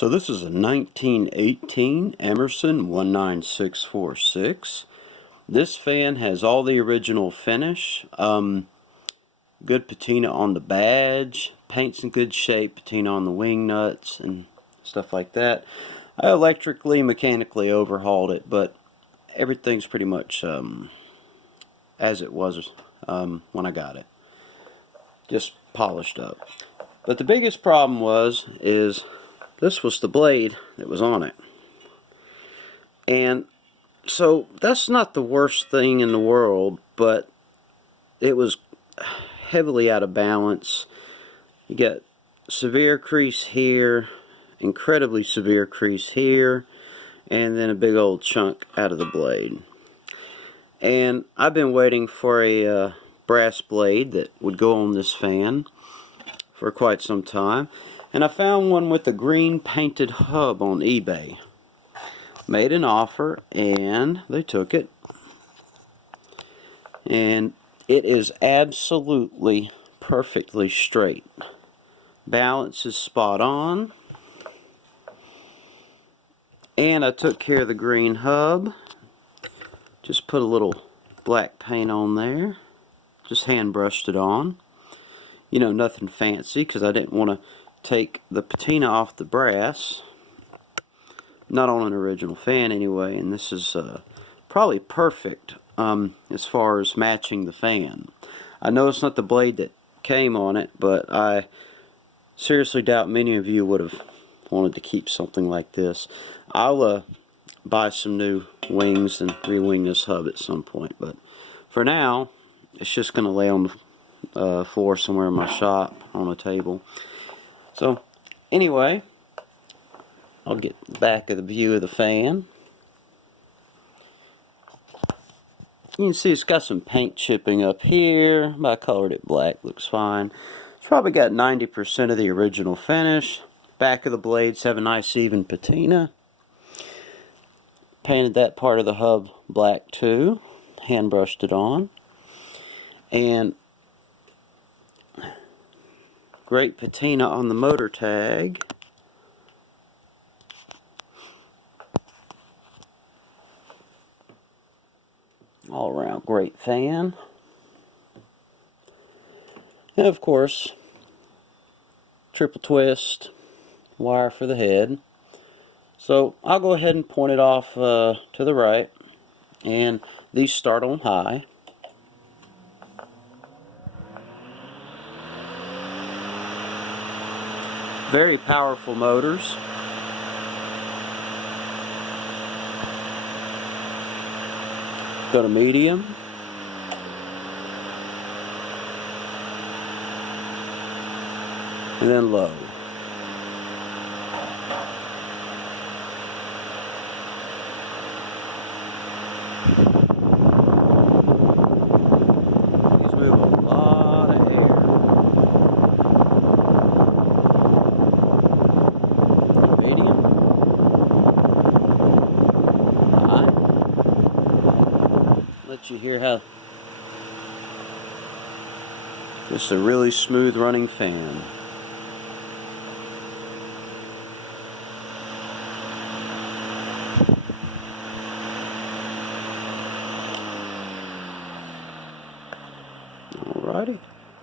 So this is a 1918 Emerson 19646. This fan has all the original finish. Good patina on the badge, paint's in good shape, patina on the wing nuts and stuff like that. I electrically, mechanically overhauled it, but everything's pretty much as it was when I got it. Just polished up. But the biggest problem is this was the blade that was on it. And so that's not the worst thing in the world, but it was heavily out of balance. You got severe crease here, incredibly severe crease here, and then a big old chunk out of the blade. And I've been waiting for a brass blade that would go on this fan for quite some time, and I found one with a green painted hub on eBay. Made an offer and they took it, and it is absolutely perfectly straight. Balance is spot on, and I took care of the green hub. Just put a little black paint on there, just hand brushed it on. You know, nothing fancy, because I didn't want to take the patina off the brass. Not on an original fan anyway, and this is probably perfect as far as matching the fan. I know it's not the blade that came on it, but I seriously doubt many of you would have wanted to keep something like this. I'll buy some new wings and re-wing this hub at some point, but for now it's just going to lay on the floor somewhere in my shop on a table. So anyway, I'll get back of the view of the fan. You can see it's got some paint chipping up here, but I colored it black, looks fine. It's probably got 90% of the original finish. Back of the blades have a nice even patina. Painted that part of the hub black too. Hand brushed it on. And great patina on the motor tag. All around great fan. And of course, triple twist wire for the head. So I'll go ahead and point it off to the right, and these start on high. Very powerful motors. Go to medium. And then low. These move a lot of air. Medium. High. Let you hear how just a really smooth running fan. Alrighty,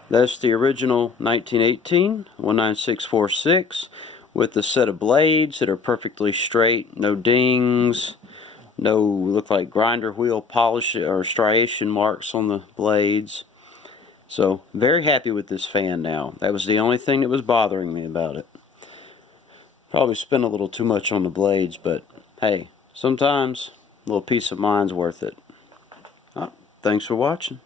that's the original 1918 19646 with the set of blades that are perfectly straight, no dings, no look like grinder wheel polish or striation marks on the blades. So very happy with this fan now. That was the only thing that was bothering me about it. Probably spent a little too much on the blades, but hey, sometimes a little peace of mind's worth it. Thanks for watching.